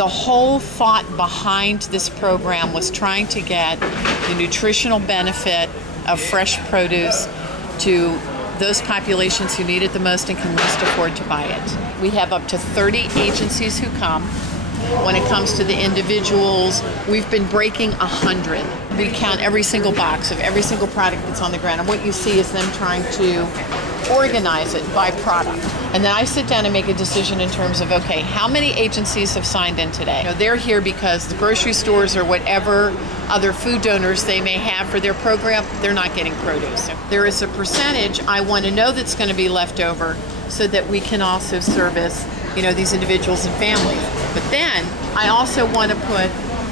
The whole thought behind this program was trying to get the nutritional benefit of fresh produce to those populations who need it the most and can least afford to buy it. We have up to 30 agencies who come. When it comes to the individuals, we've been breaking 100. We count every single box of every single product that's on the ground, and what you see is them trying to organize it by product. And then I sit down and make a decision in terms of, okay, how many agencies have signed in today? You know, they're here because the grocery stores or whatever other food donors they may have for their program, they're not getting produce. There is a percentage I want to know that's going to be left over so that we can also service, you know, these individuals and families. But then I also want to put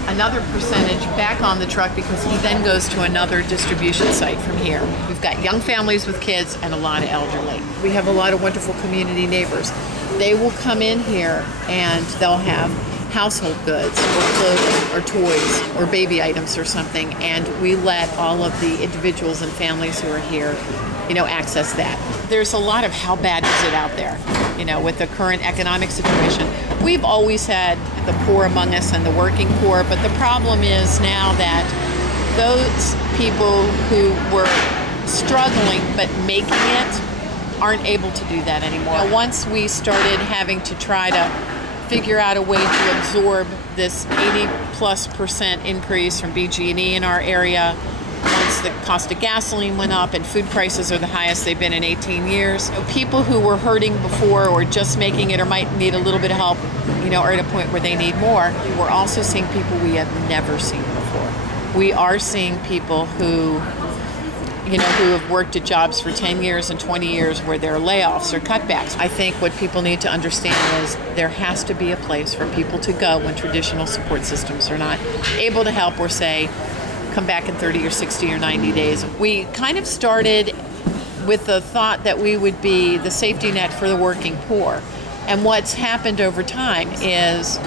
another percentage back on the truck because he then goes to another distribution site from here. We've got young families with kids and a lot of elderly. We have a lot of wonderful community neighbors. They will come in here and they'll have household goods or clothing or toys or baby items or something, and we let all of the individuals and families who are here, you know, access that. There's a lot of how bad is it out there, you know, with the current economic situation. We've always had the poor among us and the working poor, but the problem is now that those people who were struggling but making it aren't able to do that anymore. Now, once we started having to try to figure out a way to absorb this 80+% increase from BG&E in our area, once the cost of gasoline went up and food prices are the highest they've been in 18 years. People who were hurting before or just making it or might need a little bit of help, you know, are at a point where they need more. We're also seeing people we have never seen before. We are seeing people who, you know, who have worked at jobs for 10 years and 20 years where there are layoffs or cutbacks. I think what people need to understand is there has to be a place for people to go when traditional support systems are not able to help or say, come back in 30 or 60 or 90 days. We kind of started with the thought that we would be the safety net for the working poor. And what's happened over time is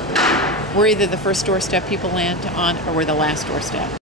we're either the first doorstep people land on or we're the last doorstep.